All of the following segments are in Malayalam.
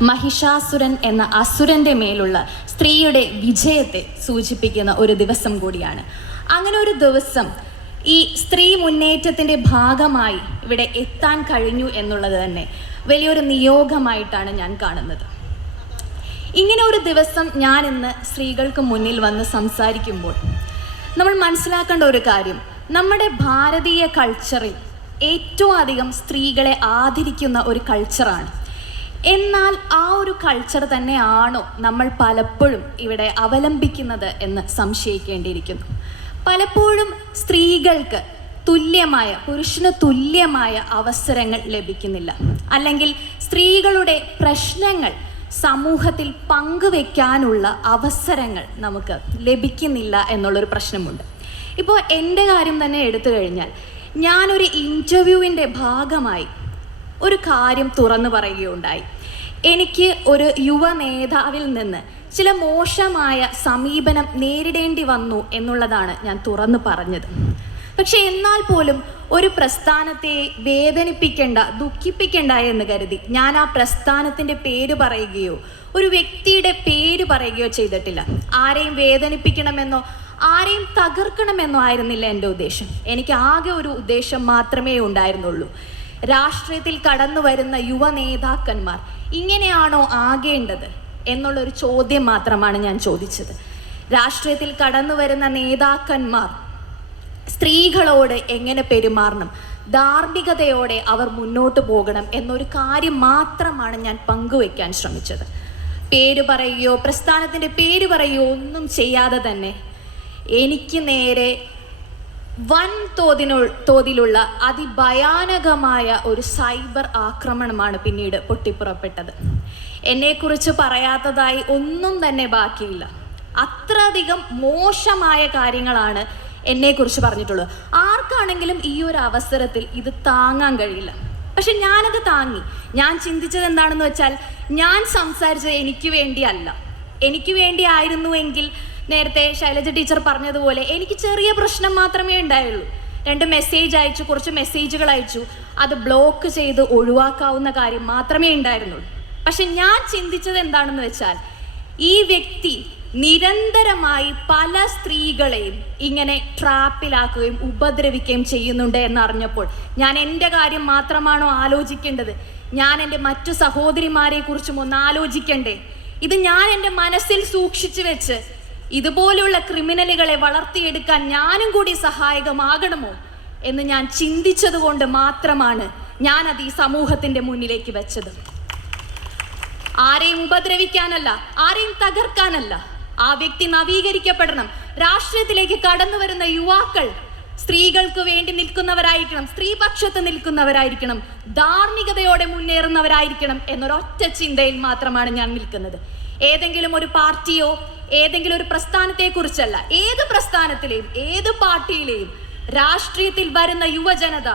മഹിഷാസുരൻ എന്ന അസുരന്റെ മേലുള്ള സ്ത്രീയുടെ വിജയത്തെ സൂചിപ്പിക്കുന്ന ഒരു ദിവസം കൂടിയാണ്. അങ്ങനെ ഒരു ദിവസം ഈ സ്ത്രീ മുന്നേറ്റത്തിന്റെ ഭാഗമായി ഇവിടെ എത്താൻ കഴിഞ്ഞു എന്നുള്ളത് തന്നെ വലിയൊരു നിയോഗമായിട്ടാണ് ഞാൻ കാണുന്നത്. ഇങ്ങനെ ഒരു ദിവസം ഞാൻ ഇന്ന് സ്ത്രീകൾക്ക് മുന്നിൽ വന്ന് സംസാരിക്കുമ്പോൾ നമ്മൾ മനസ്സിലാക്കേണ്ട ഒരു കാര്യം. നമ്മുടെ ഭാരതീയ കൾച്ചറിൽ ഏറ്റവും അധികം സ്ത്രീകളെ ആദരിക്കുന്ന ഒരു കൾച്ചറാണ് എന്നാൽ ആ ഒരു കൾച്ചർ തന്നെയാണോ നമ്മൾ പലപ്പോഴും ഇവിടെ അവലംബിക്കുന്നത് എന്ന് സംശയിക്കേണ്ടിയിരിക്കുന്നു. പലപ്പോഴും സ്ത്രീകൾക്ക് തുല്യമായ പുരുഷന് തുല്യമായ അവസരങ്ങൾ ലഭിക്കുന്നില്ല. അല്ലെങ്കിൽ സ്ത്രീകളുടെ പ്രശ്നങ്ങൾ സമൂഹത്തിൽ പങ്കുവെക്കാനുള്ള അവസരങ്ങൾ നമുക്ക് ലഭിക്കുന്നില്ല എന്നുള്ളൊരു പ്രശ്നമുണ്ട്. ഇപ്പോൾ എന്റെ കാര്യം തന്നെ എടുത്തു കഴിഞ്ഞാൽ ഞാനൊരു ഇന്റർവ്യൂവിന്റെ ഭാഗമായി ഒരു കാര്യം തുറന്നു പറയുകയുണ്ടായി. എനിക്ക് ഒരു യുവ നേതാവിൽ നിന്ന് ചില മോശമായ സമീപനം നേരിടേണ്ടി വന്നു എന്നുള്ളതാണ് ഞാൻ തുറന്നു പറഞ്ഞത്. പക്ഷെ എന്നാൽ പോലും ഒരു പ്രസ്ഥാനത്തെ വേദനിപ്പിക്കേണ്ട ദുഃഖിപ്പിക്കേണ്ട എന്ന് കരുതി ഞാൻ ആ പ്രസ്ഥാനത്തിന്റെ പേര് പറയുകയോ ഒരു വ്യക്തിയുടെ പേര് പറയുകയോ ചെയ്തിട്ടില്ല. ആരെയും വേദനിപ്പിക്കണമെന്നോ ആരെയും തകർക്കണമെന്നോ ആയിരുന്നില്ല എന്റെ ഉദ്ദേശം. എനിക്ക് ആകെ ഒരു ഉദ്ദേശം മാത്രമേ ഉണ്ടായിരുന്നുള്ളൂ. രാഷ്ട്രീയത്തിൽ കടന്നു വരുന്ന യുവ നേതാക്കന്മാർ ഇങ്ങനെയാണോ ആകേണ്ടത് എന്നുള്ളൊരു ചോദ്യം മാത്രമാണ് ഞാൻ ചോദിച്ചത്. രാഷ്ട്രീയത്തിൽ കടന്നു വരുന്ന നേതാക്കന്മാർ സ്ത്രീകളോട് എങ്ങനെ പെരുമാറണം? ധാർമ്മികതയോടെ അവർ മുന്നോട്ട് പോകണം എന്നൊരു കാര്യം മാത്രമാണ് ഞാൻ പങ്കുവെക്കാൻ ശ്രമിച്ചത്. പേര് പറയുകയോ പ്രസ്ഥാനത്തിന്റെ പേര് പറയുകയോ ഒന്നും ചെയ്യാതെ തന്നെ എനിക്ക് നേരെ വൻ തോതിനു തോതിലുള്ള അതിഭയാനകമായ ഒരു സൈബർ ആക്രമണമാണ് പിന്നീട് പൊട്ടിപ്പുറപ്പെട്ടത്. എന്നെക്കുറിച്ച് പറയാത്തതായി ഒന്നും തന്നെ ബാക്കിയില്ല. അത്രയധികം മോശമായ കാര്യങ്ങളാണ് എന്നെക്കുറിച്ച് പറഞ്ഞിട്ടുള്ളത്. ആർക്കാണെങ്കിലും ഈ ഒരു അവസരത്തിൽ ഇത് താങ്ങാൻ കഴിയില്ല. പക്ഷെ ഞാനത് താങ്ങി. ഞാൻ ചിന്തിച്ചത് എന്താണെന്ന് വെച്ചാൽ ഞാൻ സംസാരിച്ചത് എനിക്ക് വേണ്ടിയല്ല. എനിക്ക് വേണ്ടി ആയിരുന്നുവെങ്കിൽ നേരത്തെ ശൈലജ ടീച്ചർ പറഞ്ഞതുപോലെ എനിക്ക് ചെറിയ പ്രശ്നം മാത്രമേ ഉണ്ടായുള്ളൂ. രണ്ട് മെസ്സേജ് അയച്ചു കുറച്ച് മെസ്സേജുകൾ അയച്ചു. അത് ബ്ലോക്ക് ചെയ്ത് ഒഴിവാക്കാവുന്ന കാര്യം മാത്രമേ ഉണ്ടായിരുന്നുള്ളൂ. പക്ഷെ ഞാൻ ചിന്തിച്ചത് എന്താണെന്ന് വെച്ചാൽ ഈ വ്യക്തി നിരന്തരമായി പല സ്ത്രീകളെയും ഇങ്ങനെ ട്രാപ്പിലാക്കുകയും ഉപദ്രവിക്കുകയും ചെയ്യുന്നുണ്ട് എന്നറിഞ്ഞപ്പോൾ ഞാൻ എന്റെ കാര്യം മാത്രമാണോ ആലോചിക്കേണ്ടത്? ഞാൻ എന്റെ മറ്റു സഹോദരിമാരെ കുറിച്ചും ഒന്ന് ആലോചിക്കണ്ടേ? ഇത് ഞാൻ എന്റെ മനസ്സിൽ സൂക്ഷിച്ചു വെച്ച് ഇതുപോലെയുള്ള ക്രിമിനലുകളെ വളർത്തിയെടുക്കാൻ ഞാനും കൂടി സഹായകമാകണമോ എന്ന് ഞാൻ ചിന്തിച്ചതുകൊണ്ട് മാത്രമാണ് ഞാൻ അത് ഈ സമൂഹത്തിന്റെ മുന്നിലേക്ക് വെച്ചത്. ആരെയും ഉപദ്രവിക്കാനല്ല ആരെയും തകർക്കാനല്ല ആ വ്യക്തി നവീകരിക്കപ്പെടണം. രാഷ്ട്രീയത്തിലേക്ക് കടന്നു വരുന്ന യുവാക്കൾ സ്ത്രീകൾക്ക് വേണ്ടി നിൽക്കുന്നവരായിരിക്കണം സ്ത്രീപക്ഷത്ത് നിൽക്കുന്നവരായിരിക്കണം ധാർമ്മികതയോടെ മുന്നേറുന്നവരായിരിക്കണം എന്നൊരൊറ്റ ചിന്തയിൽ മാത്രമാണ് ഞാൻ നിൽക്കുന്നത്. ഏതെങ്കിലും ഒരു പാർട്ടിയോ ഏതെങ്കിലും ഒരു പ്രസ്ഥാനത്തെ കുറിച്ചല്ല ഏത് പ്രസ്ഥാനത്തിലെയും ഏത് പാർട്ടിയിലെയും രാഷ്ട്രീയത്തിൽ വരുന്ന യുവജനത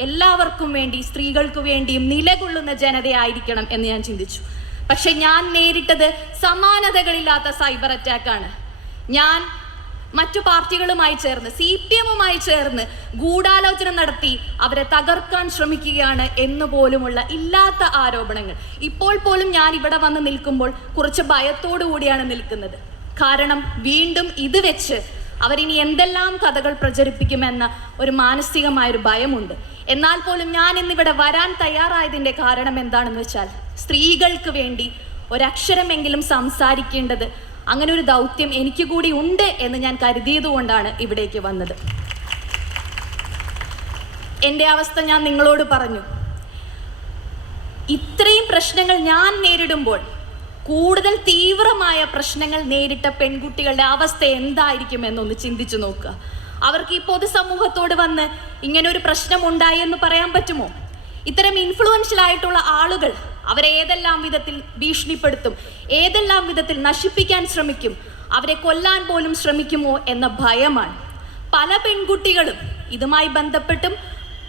എല്ലാവർക്കും വേണ്ടി സ്ത്രീകൾക്ക് വേണ്ടിയും നിലകൊള്ളുന്ന ജനതയായിരിക്കണം എന്ന് ഞാൻ ചിന്തിച്ചു. പക്ഷെ ഞാൻ നേരിട്ടത് സമാനതകളില്ലാത്ത സൈബർ അറ്റാക്കാണ്. ഞാൻ മറ്റു പാർട്ടികളുമായി ചേർന്ന് സി പി എമ്മുമായി ചേർന്ന് ഗൂഢാലോചന നടത്തി അവരെ തകർക്കാൻ ശ്രമിക്കുകയാണ് എന്ന് പോലുമുള്ള ഇല്ലാത്ത ആരോപണങ്ങൾ. ഇപ്പോൾ പോലും ഞാൻ ഇവിടെ വന്ന് നിൽക്കുമ്പോൾ കുറച്ച് ഭയത്തോടു കൂടിയാണ് നിൽക്കുന്നത്. കാരണം വീണ്ടും ഇത് വെച്ച് അവരിനി എന്തെല്ലാം കഥകൾ പ്രചരിപ്പിക്കുമെന്ന ഒരു മാനസികമായൊരു ഭയമുണ്ട്. എന്നാൽ പോലും ഞാൻ ഇന്നിവിടെ വരാൻ തയ്യാറായതിന്റെ കാരണം എന്താണെന്ന് വെച്ചാൽ സ്ത്രീകൾക്ക് വേണ്ടി ഒരക്ഷരമെങ്കിലും സംസാരിക്കേണ്ടത് അങ്ങനെ ഒരു ദൗത്യം എനിക്ക് കൂടി ഉണ്ട് എന്ന് ഞാൻ കരുതിയത് കൊണ്ടാണ് ഇവിടേക്ക് വന്നത്. എന്റെ അവസ്ഥ ഞാൻ നിങ്ങളോട് പറഞ്ഞു. ഇത്രയും പ്രശ്നങ്ങൾ ഞാൻ നേരിടുമ്പോൾ കൂടുതൽ തീവ്രമായ പ്രശ്നങ്ങൾ നേരിട്ട പെൺകുട്ടികളുടെ അവസ്ഥ എന്തായിരിക്കും എന്നൊന്ന് ചിന്തിച്ചു നോക്കുക. അവർക്ക് ഈ പൊതുസമൂഹത്തോട് വന്ന് ഇങ്ങനെ ഒരു പ്രശ്നം ഉണ്ടായി എന്ന് പറയാൻ പറ്റുമോ? ഇത്തരം ഇൻഫ്ലുവൻഷ്യൽ ആയിട്ടുള്ള ആളുകൾ അവരെ ഏതെല്ലാം വിധത്തിൽ ഭീഷണിപ്പെടുത്തും ഏതെല്ലാം വിധത്തിൽ നശിപ്പിക്കാൻ ശ്രമിക്കും അവരെ കൊല്ലാൻ പോലും ശ്രമിക്കുമോ എന്ന ഭയമാണ്. പല പെൺകുട്ടികളും ഇതുമായി ബന്ധപ്പെട്ടും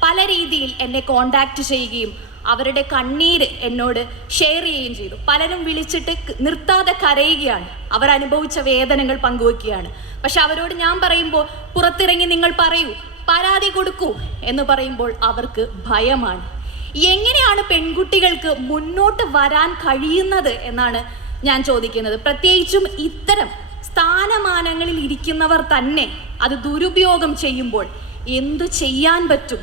പല രീതിയിൽ എന്നെ കോണ്ടാക്ട് ചെയ്യുകയും അവരുടെ കണ്ണീര് എന്നോട് ഷെയർ ചെയ്യുകയും ചെയ്തു. പലരും വിളിച്ചിട്ട് നിർത്താതെ കരയുകയാണ്. അവർ അനുഭവിച്ച വേദനകൾ പങ്കുവെക്കുകയാണ്. പക്ഷെ അവരോട് ഞാൻ പറയുമ്പോൾ പുറത്തിറങ്ങി നിങ്ങൾ പറയൂ പരാതി കൊടുക്കൂ എന്ന് പറയുമ്പോൾ അവർക്ക് ഭയമാണ്. എങ്ങനെയാണ് പെൺകുട്ടികൾക്ക് മുന്നോട്ട് വരാൻ കഴിയുന്നത് എന്നാണ് ഞാൻ ചോദിക്കുന്നത്. പ്രത്യേകിച്ചും ഇത്തരം സ്ഥാനമാനങ്ങളിൽ ഇരിക്കുന്നവർ തന്നെ അത് ദുരുപയോഗം ചെയ്യുമ്പോൾ എന്തു ചെയ്യാൻ പറ്റും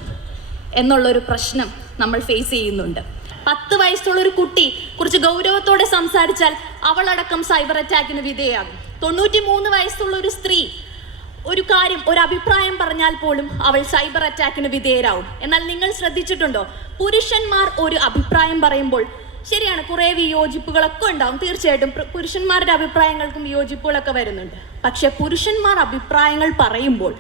എന്നുള്ളൊരു പ്രശ്നം നമ്മൾ ഫേസ് ചെയ്യുന്നുണ്ട്. പത്ത് വയസ്സുള്ള ഒരു കുട്ടി കുറച്ച് ഗൗരവത്തോടെ സംസാരിച്ചാൽ അവളടക്കം സൈബർ അറ്റാക്കിന് വിധേയാകും. തൊണ്ണൂറ്റി മൂന്ന് വയസ്സുള്ള ഒരു സ്ത്രീ ഒരു കാര്യം ഒരു അഭിപ്രായം പറഞ്ഞാൽ പോലും അവൾ സൈബർ അറ്റാക്കിന് വിധേയരാകും എന്നാൽ നിങ്ങൾ ശ്രദ്ധിച്ചിട്ടുണ്ടോ? പുരുഷന്മാർ ഒരു അഭിപ്രായം പറയുമ്പോൾ ശരിയാണ് കുറേ വിയോജിപ്പുകളൊക്കെ ഉണ്ടാവും. തീർച്ചയായിട്ടും പുരുഷന്മാരുടെ അഭിപ്രായങ്ങൾക്കും വിയോജിപ്പുകളൊക്കെ വരുന്നുണ്ട്. പക്ഷെ പുരുഷന്മാർ അഭിപ്രായങ്ങൾ പറയുമ്പോൾ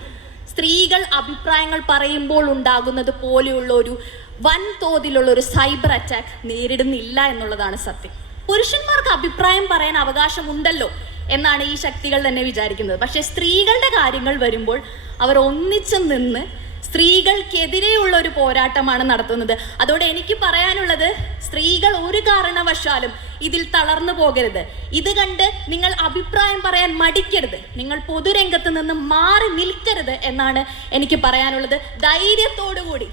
സ്ത്രീകൾ അഭിപ്രായങ്ങൾ പറയുമ്പോൾ ഉണ്ടാകുന്നത് പോലെയുള്ള ഒരു വൻതോതിലുള്ള ഒരു സൈബർ അറ്റാക്ക് നേരിടുന്നില്ല എന്നുള്ളതാണ് സത്യം. പുരുഷന്മാർക്ക് അഭിപ്രായം പറയാൻ അവകാശമുണ്ടല്ലോ. എന്നാണ് ഈ ശക്തികൾ തന്നെ വിചാരിക്കുന്നത്. പക്ഷേ സ്ത്രീകളുടെ കാര്യങ്ങൾ വരുമ്പോൾ അവർ ഒന്നിച്ചു നിന്ന് സ്ത്രീകൾക്കെതിരെയുള്ള ഒരു പോരാട്ടമാണ് നടത്തുന്നത്. അതോടെ എനിക്ക് പറയാനുള്ളത് സ്ത്രീകൾ ഒരു കാരണവശാലും ഇതിൽ തളർന്നു പോകരുത്. ഇത് കണ്ട് നിങ്ങൾ അഭിപ്രായം പറയാൻ മടിക്കരുത്. നിങ്ങൾ പൊതുരംഗത്ത് നിന്ന് മാറി നിൽക്കരുത് എന്നാണ് എനിക്ക് പറയാനുള്ളത്. ധൈര്യത്തോടു കൂടി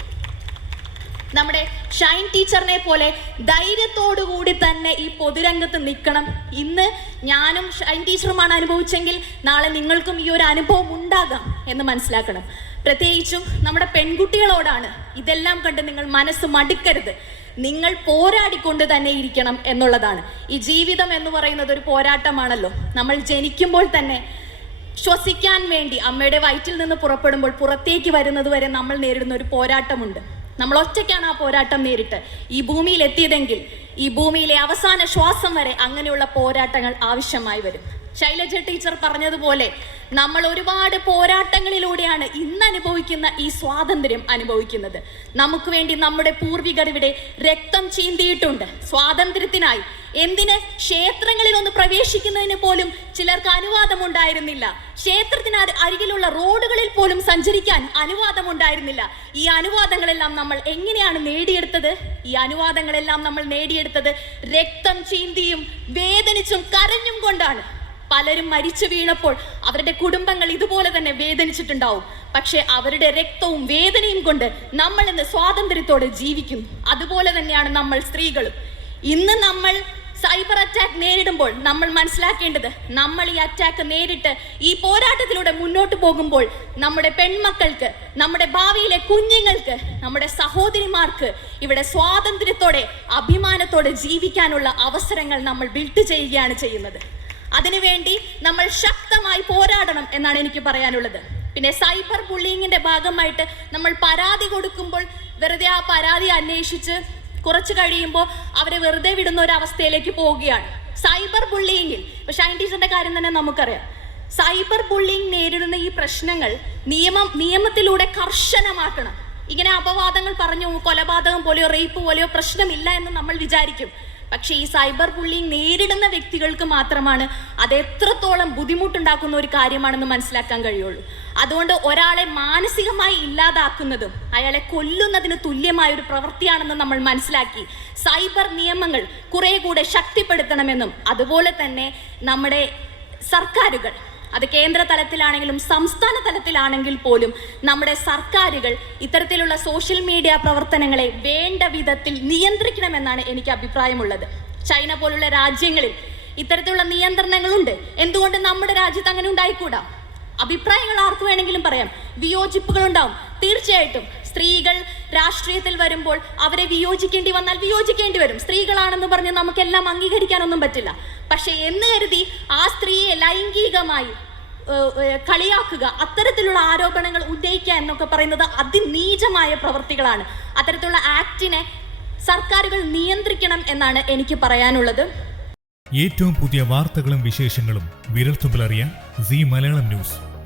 നമ്മുടെ ഷൈൻ ടീച്ചറിനെ പോലെ ധൈര്യത്തോടു കൂടി തന്നെ ഈ പൊതുരംഗത്ത് നിൽക്കണം. ഇന്ന് ഞാനും ഷൈൻ ടീച്ചറുമാണ് അനുഭവിച്ചെങ്കിൽ നാളെ നിങ്ങൾക്കും ഈ ഒരു അനുഭവം ഉണ്ടാകാം എന്ന് മനസ്സിലാക്കണം. പ്രത്യേകിച്ചും നമ്മുടെ പെൺകുട്ടികളോടാണ് ഇതെല്ലാം കണ്ട് നിങ്ങൾ മനസ്സ് മടുക്കരുത്. നിങ്ങൾ പോരാടിക്കൊണ്ട് തന്നെ ഇരിക്കണം എന്നുള്ളതാണ്. ഈ ജീവിതം എന്ന് പറയുന്നത് ഒരു പോരാട്ടമാണല്ലോ. നമ്മൾ ജനിക്കുമ്പോൾ തന്നെ ശ്വസിക്കാൻ വേണ്ടി അമ്മയുടെ വയറ്റിൽ നിന്ന് പുറപ്പെടുമ്പോൾ പുറത്തേക്ക് വരുന്നത് വരെ നമ്മൾ നേരിടുന്ന ഒരു പോരാട്ടമുണ്ട്. നമ്മൾ ഒറ്റയ്ക്കാണ് ആ പോരാട്ടം നേരിട്ട്. ഈ ഭൂമിയിൽ എത്തിയതെങ്കിൽ ഈ ഭൂമിയിലെ അവസാന ശ്വാസം വരെ അങ്ങനെയുള്ള പോരാട്ടങ്ങൾ ആവശ്യമായി വരും. ശൈലജ ടീച്ചർ പറഞ്ഞതുപോലെ നമ്മൾ ഒരുപാട് പോരാട്ടങ്ങളിലൂടെയാണ് ഇന്ന് അനുഭവിക്കുന്ന ഈ സ്വാതന്ത്ര്യം അനുഭവിക്കുന്നത്. നമുക്ക് വേണ്ടി നമ്മുടെ പൂർവികർ ഇവിടെ രക്തം ചീന്തിയിട്ടുണ്ട്. സ്വാതന്ത്ര്യത്തിനായി എന്തിന് ക്ഷേത്രങ്ങളിൽ ഒന്ന് പ്രവേശിക്കുന്നതിന് പോലും ചിലർക്ക് അനുവാദം ഉണ്ടായിരുന്നില്ല ക്ഷേത്രത്തിന് അരി- അരികിലുള്ള റോഡുകളിൽ പോലും സഞ്ചരിക്കാൻ അനുവാദം ഉണ്ടായിരുന്നില്ല ഈ അനുവാദങ്ങളെല്ലാം നമ്മൾ എങ്ങനെയാണ് നേടിയെടുത്തത്? ഈ അനുവാദങ്ങളെല്ലാം നമ്മൾ നേടിയെടുത്തത് രക്തം ചീന്തിയും വേദനിച്ചും കരഞ്ഞും കൊണ്ടാണ്. പലരും മരിച്ചു വീണപ്പോൾ അവരുടെ കുടുംബങ്ങൾ ഇതുപോലെ തന്നെ വേദനിച്ചിട്ടുണ്ടാവും. പക്ഷെ അവരുടെ രക്തവും വേദനയും കൊണ്ട് നമ്മൾ ഇന്ന് സ്വാതന്ത്ര്യത്തോടെ ജീവിക്കുന്നു. അതുപോലെ തന്നെയാണ് നമ്മൾ സ്ത്രീകളും. ഇന്ന് നമ്മൾ സൈബർ അറ്റാക്ക് നേരിടുമ്പോൾ നമ്മൾ മനസ്സിലാക്കേണ്ടത് നമ്മൾ ഈ അറ്റാക്ക് നേരിട്ട് ഈ പോരാട്ടത്തിലൂടെ മുന്നോട്ട് പോകുമ്പോൾ നമ്മുടെ പെൺമക്കൾക്ക് നമ്മുടെ ഭാവിയിലെ കുഞ്ഞുങ്ങൾക്ക് നമ്മുടെ സഹോദരിമാർക്ക് ഇവിടെ സ്വാതന്ത്ര്യത്തോടെ അഭിമാനത്തോടെ ജീവിക്കാനുള്ള അവസരങ്ങൾ നമ്മൾ ബിൽഡ് ചെയ്യുകയാണ് ചെയ്യുന്നത്. അതിനുവേണ്ടി നമ്മൾ ശക്തമായി പോരാടണം എന്നാണ് എനിക്ക് പറയാനുള്ളത്. പിന്നെ സൈബർ ബുള്ളിങ്ങിന്റെ ഭാഗമായിട്ട് നമ്മൾ പരാതി കൊടുക്കുമ്പോൾ വെറുതെ ആ പരാതി അന്വേഷിച്ച് കുറച്ച് കഴിയുമ്പോൾ അവരെ വെറുതെ വിടുന്ന ഒരു അവസ്ഥയിലേക്ക് പോവുകയാണ്. സൈബർ ബുള്ളിങ്ങിൽ ഇപ്പൊ ഷൈൻ ടീച്ചറിന്റെ കാര്യം തന്നെ നമുക്കറിയാം. സൈബർ ബുള്ളിങ് നേരിടുന്ന ഈ പ്രശ്നങ്ങൾ നിയമം നിയമത്തിലൂടെ കർശനമാക്കണം. ഇങ്ങനെ അപവാദങ്ങൾ പറഞ്ഞു കൊലപാതകം പോലെയോ റേപ്പ് പോലെയോ പ്രശ്നമില്ല എന്ന് നമ്മൾ വിചാരിക്കും. പക്ഷേ ഈ സൈബർ ബുള്ളിങ് നേരിടുന്ന വ്യക്തികൾക്ക് മാത്രമാണ് അത് എത്രത്തോളം ബുദ്ധിമുട്ടുണ്ടാക്കുന്ന ഒരു കാര്യമാണെന്ന് മനസ്സിലാക്കാൻ കഴിയുള്ളൂ. അതുകൊണ്ട് ഒരാളെ മാനസികമായി ഇല്ലാതാക്കുന്നതും അയാളെ കൊല്ലുന്നതിന് തുല്യമായ ഒരു പ്രവൃത്തിയാണെന്ന് നമ്മൾ മനസ്സിലാക്കി. സൈബർ നിയമങ്ങൾ കുറെ കൂടെ ശക്തിപ്പെടുത്തണമെന്നും അതുപോലെ തന്നെ നമ്മുടെ സർക്കാരുകൾ അത് കേന്ദ്ര തലത്തിലാണെങ്കിലും സംസ്ഥാന തലത്തിലാണെങ്കിൽ പോലും നമ്മുടെ സർക്കാരുകൾ ഇത്തരത്തിലുള്ള സോഷ്യൽ മീഡിയ പ്രവർത്തനങ്ങളെ വേണ്ട വിധത്തിൽ നിയന്ത്രിക്കണമെന്നാണ് എനിക്ക് അഭിപ്രായമുള്ളത്. ചൈന പോലുള്ള രാജ്യങ്ങളിൽ ഇത്തരത്തിലുള്ള നിയന്ത്രണങ്ങളുണ്ട്. എന്തുകൊണ്ട് നമ്മുടെ രാജ്യത്ത് അങ്ങനെ ഉണ്ടായിക്കൂടാ? അഭിപ്രായങ്ങൾ ആർക്ക് വേണമെങ്കിലും പറയാം. വിയോജിപ്പുകൾ ഉണ്ടാവും തീർച്ചയായിട്ടും സ്ത്രീകൾ രാഷ്ട്രീയത്തിൽ വരുമ്പോൾ അവരെ വിയോജിക്കേണ്ടി വന്നാൽ വിയോജിക്കേണ്ടി വരും. സ്ത്രീകളാണെന്ന് പറഞ്ഞ് നമുക്കെല്ലാം അംഗീകരിക്കാനൊന്നും പറ്റില്ല. പക്ഷെ എന്ന് കരുതി ആ സ്ത്രീയെ ലൈംഗികമായി കളിയാക്കുക അത്തരത്തിലുള്ള ആരോപണങ്ങൾ ഉന്നയിക്കുക എന്നൊക്കെ പറയുന്നത് അതിനീചമായ പ്രവൃത്തികളാണ് അത്തരത്തിലുള്ള ആക്ടിനെ സർക്കാരുകൾ നിയന്ത്രിക്കണം എന്നാണ് എനിക്ക് പറയാനുള്ളത്. ഏറ്റവും പുതിയ വാർത്തകളും വിശേഷങ്ങളും വിരൽത്തുമ്പിലറിയാൻ സി മലയാളം ന്യൂസ്.